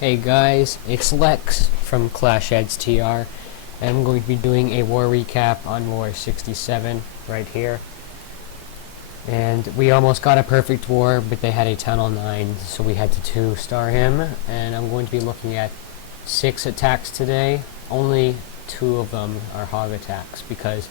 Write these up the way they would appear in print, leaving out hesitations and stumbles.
Hey guys, it's Lex from ClashHeads TR, and I'm going to be doing a war recap on War 67 right here. And we almost got a perfect war, but they had a Tunnel 9, so we had to 2-star him. And I'm going to be looking at 6 attacks today. Only 2 of them are hog attacks, because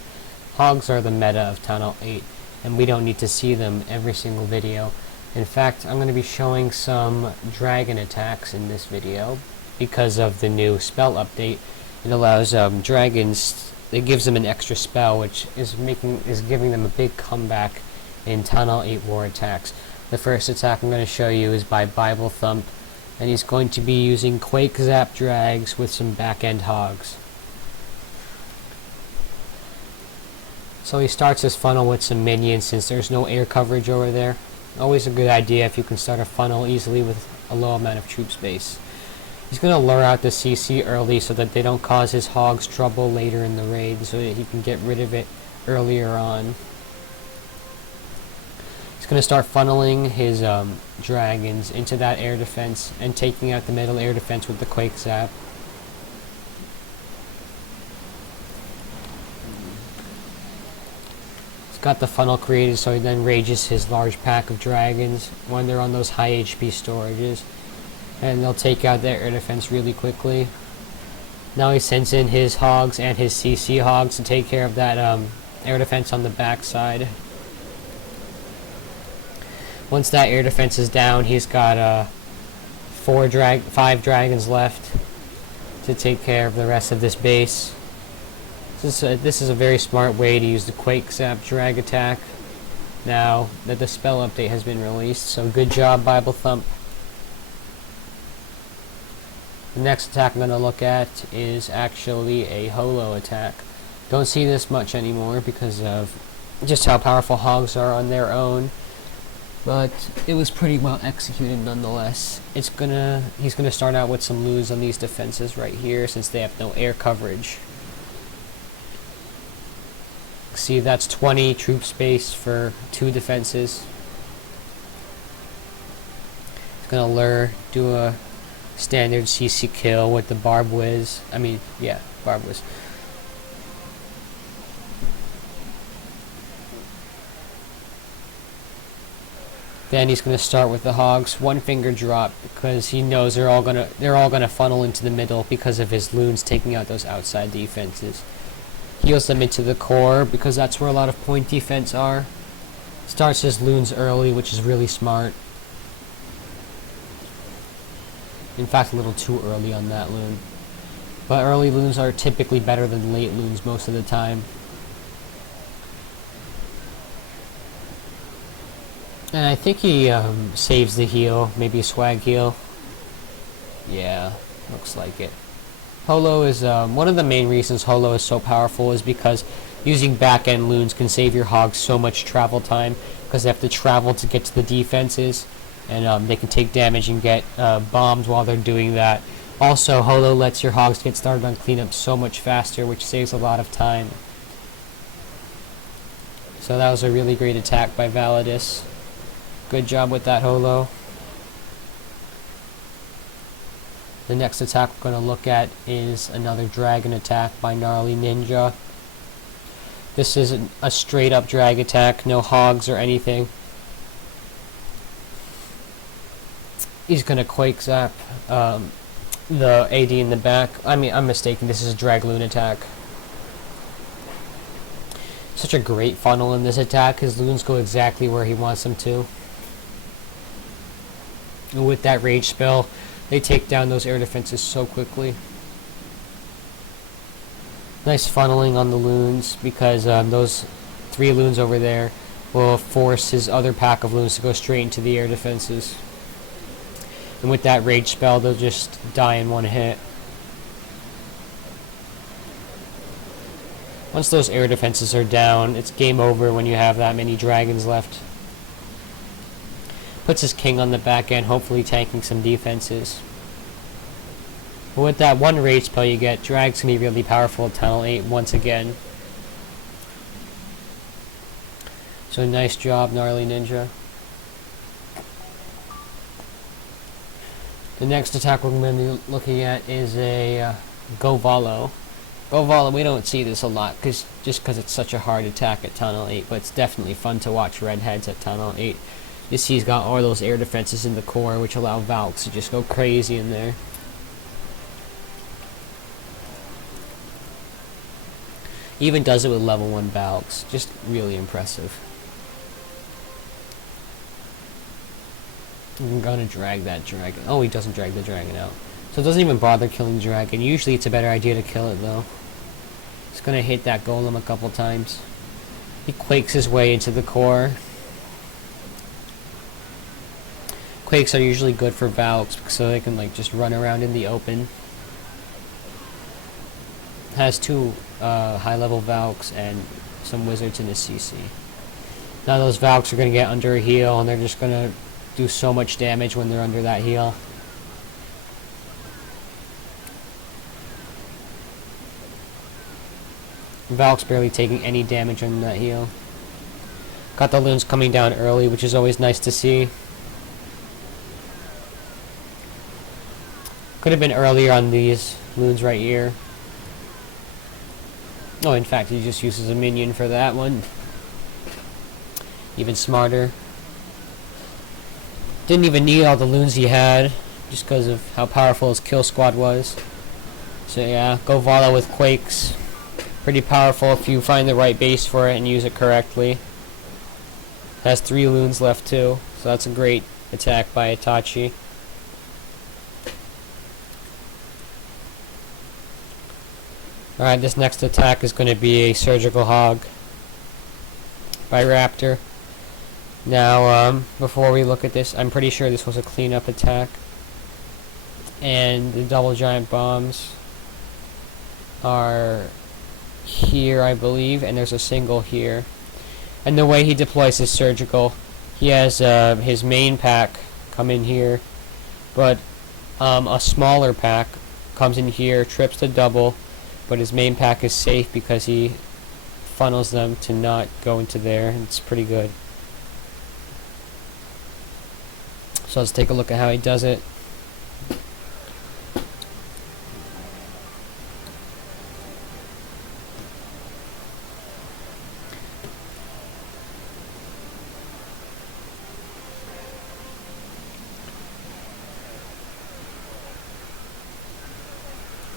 hogs are the meta of Tunnel 8, and we don't need to see them every single video. In fact, I'm going to be showing some dragon attacks in this video because of the new spell update. It allows dragons, it gives them an extra spell, which is giving them a big comeback in Tunnel 8 war attacks. The first attack I'm going to show you is by Bible Thump, and he's going to be using Quake Zap drags with some back-end hogs. So he starts his funnel with some minions since there's no air coverage over there. Always a good idea if you can start a funnel easily with a low amount of troop space. He's going to lure out the CC early so that they don't cause his hogs trouble later in the raid, so that he can get rid of it earlier on. He's going to start funneling his dragons into that air defense and taking out the middle air defense with the Quake Zap. Got the funnel created so he then rages his large pack of dragons when they're on those high HP storages, and they'll take out their air defense really quickly. Now he sends in his hogs and his CC hogs to take care of that air defense on the backside. Once that air defense is down, he's got 5 dragons left to take care of the rest of this base. This is a very smart way to use the Quake Zap drag attack now that the spell update has been released, so good job, Bible Thump. The next attack I'm going to look at is actually a holo attack. Don't see this much anymore because of just how powerful hogs are on their own, but it was pretty well executed nonetheless. He's gonna start out with some loons on these defenses right here since they have no air coverage. See, that's 20 troop space for 2 defenses. He's gonna lure, do a standard CC kill with the Barb Whiz. Barb Whiz. Then he's gonna start with the hogs, 1 finger drop, because he knows they're all gonna funnel into the middle because of his loons taking out those outside defenses. Heals them into the core because that's where a lot of point defense are. Starts his loons early, which is really smart. In fact, a little too early on that loon. But early loons are typically better than late loons most of the time. And I think he saves the heal, maybe a swag heal. Yeah, looks like it. Holo is, one of the main reasons Holo is so powerful is because using back-end loons can save your hogs so much travel time, because they have to travel to get to the defenses, and they can take damage and get bombed while they're doing that. Also, Holo lets your hogs get started on cleanup so much faster, which saves a lot of time. So that was a really great attack by Validus. Good job with that, Holo. The next attack we're going to look at is another dragon attack by Gnarly Ninja. This is a straight up drag attack, no hogs or anything. He's going to Quake Zap the AD in the back. I'm mistaken, this is a drag loon attack. Such a great funnel in this attack. His loons go exactly where he wants them to. And with that rage spell, they take down those air defenses so quickly. Nice funneling on the loons because those 3 loons over there will force his other pack of loons to go straight into the air defenses. And with that rage spell, they'll just die in 1 hit. Once those air defenses are down, it's game over when you have that many dragons left. Puts his king on the back end, hopefully tanking some defenses. But with that 1 rage spell you get, drags can be really powerful at Tunnel 8 once again. So nice job, Gnarly Ninja. The next attack we're going to be looking at is a govalo. Govalo, we don't see this a lot just because it's such a hard attack at Tunnel 8, but it's definitely fun to watch redheads at Tunnel 8. You see he's got all those air defenses in the core, which allow Valks to just go crazy in there. He even does it with level 1 Valks. Just really impressive. I'm gonna drag that dragon. Oh, he doesn't drag the dragon out. So it doesn't even bother killing the dragon. Usually it's a better idea to kill it though. He's gonna hit that golem a couple times. He quakes his way into the core. Quakes are usually good for Valks so they can like just run around in the open. Has 2 high level Valks and some wizards in his CC. Now those Valks are gonna get under a heal and they're just gonna do so much damage when they're under that heal. Valk's barely taking any damage on that heal. Got the loons coming down early, which is always nice to see. Could have been earlier on these loons right here. Oh, in fact, he just uses a minion for that one. Even smarter. Didn't even need all the loons he had, just because of how powerful his kill squad was. So yeah, govalo with quakes. Pretty powerful if you find the right base for it and use it correctly. Has 3 loons left too, so that's a great attack by Itachi. Alright, this next attack is going to be a surgical hog by Raptor. Now, before we look at this, I'm pretty sure this was a cleanup attack. And the double giant bombs are here, I believe, and there's a single here. And the way he deploys his surgical, he has his main pack come in here, but a smaller pack comes in here, trips the double, but his main pack is safe because he funnels them to not go into there. It's pretty good. So let's take a look at how he does it.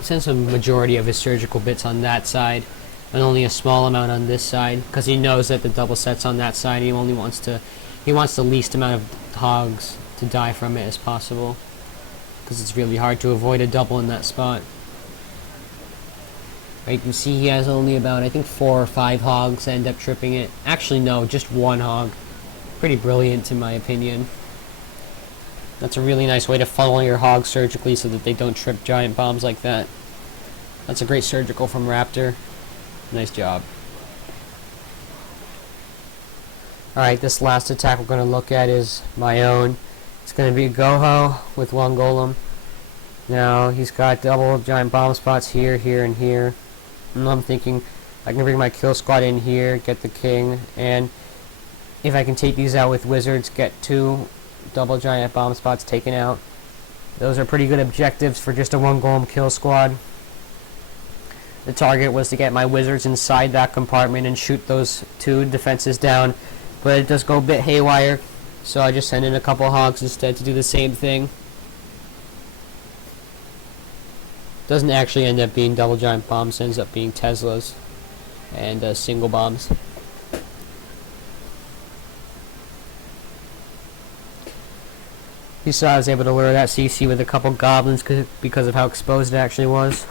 Sends a majority of his surgical bits on that side and only a small amount on this side because he knows that the double set's on that side. He wants the least amount of hogs to die from it as possible because it's really hard to avoid a double in that spot. Right, you can see he has only about, I think, 4 or 5 hogs end up tripping it. Actually no, just 1 hog. Pretty brilliant in my opinion. That's a really nice way to funnel your hogs surgically so that they don't trip giant bombs like that. That's a great surgical from Raptor. Nice job. Alright, this last attack we're going to look at is my own. It's going to be goho with 1 golem. Now, he's got double giant bomb spots here, here, and here. And I'm thinking I can bring my kill squad in here, get the king, and if I can take these out with wizards, get 2 double giant bomb spots taken out. Those are pretty good objectives for just a 1 golem kill squad. The target was to get my wizards inside that compartment and shoot those 2 defenses down, but it does go a bit haywire, so I just send in a couple hogs instead to do the same thing. Doesn't actually end up being double giant bombs, ends up being Teslas and single bombs. You saw I was able to lure that CC with a couple goblins because of how exposed it actually was.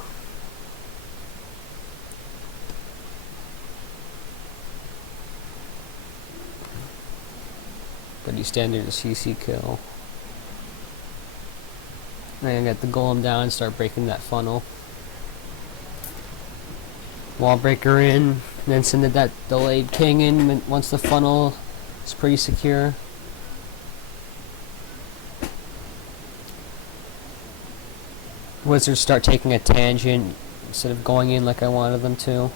Pretty standard CC kill. And get the golem down and start breaking that funnel. Wall breaker in, and then send that delayed king in once the funnel is pretty secure. Wizards start taking a tangent instead of going in like I wanted them to.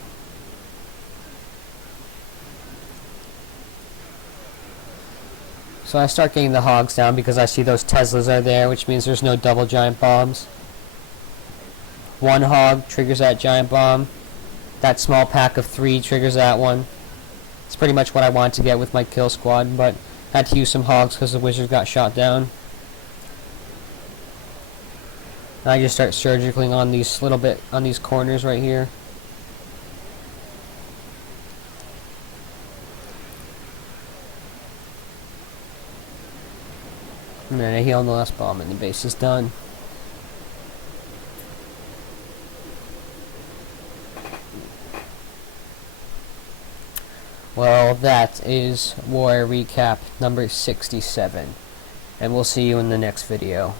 So I start getting the hogs down because I see those Teslas are there, which means there's no double giant bombs. One hog triggers that giant bomb. That small pack of 3 triggers that one. It's pretty much what I wanted to get with my kill squad, but had to use some hogs because the wizard got shot down. And I just start surgically on these on these corners right here. And then I heal on the last bomb and the base is done. Well, that is War Recap number 67. And we'll see you in the next video.